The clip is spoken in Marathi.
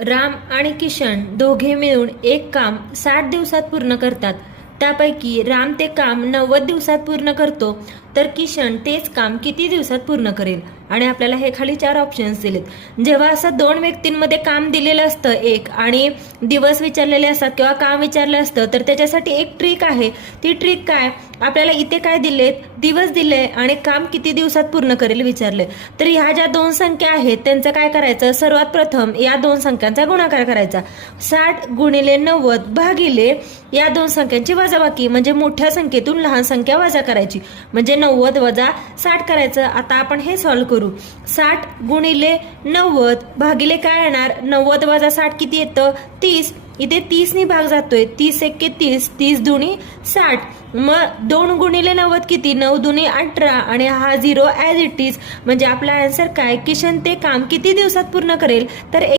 राम आणि किशन दोघे मिळून एक काम 60 दिवसात पूर्ण करतात. त्यापैकी राम ते काम 90 दिवसात पूर्ण करतो, तर किशन तेच काम किती दिवसात पूर्ण करेल? आणि आपल्याला हे खाली 4 ऑप्शन्स दिलेत. जेव्हा असं 2 व्यक्तींमध्ये काम दिलेलं असतं एक आणि दिवस विचारलेले असतात किंवा काम विचारलं असतं, तर त्याच्यासाठी एक ट्रिक आहे. ती ट्रिक काय? आपल्याला इथे काय दिलेत? दिवस दिले आणि काम किती दिवसात पूर्ण करेल विचारले. तर ह्या ज्या 2 संख्या आहेत त्यांचं काय करायचं? सर्वात प्रथम या 2 संख्यांचा गुणाकार करायचा. 60 गुणिले 90 भागिले या 2 संख्यांची वजाबाकी, म्हणजे मोठ्या संख्येतून लहान संख्या वजा करायची, म्हणजे 90 वजा 60 करायचं. आता आपण हे सॉल्व्ह करू. 60 गुणिले 90 भागिले काय येणार? 90 वजा 60 किती येतं? 30. इथे 30 नी भाग जातोय. 30 एके 30, 30 दुनी 60. मग 2 गुणिले 90 किती? 9 दुनी 18 आणि हा 0 ॲज इट इज. म्हणजे आपला आन्सर काय? किशन ते काम किती दिवसात पूर्ण करेल? तर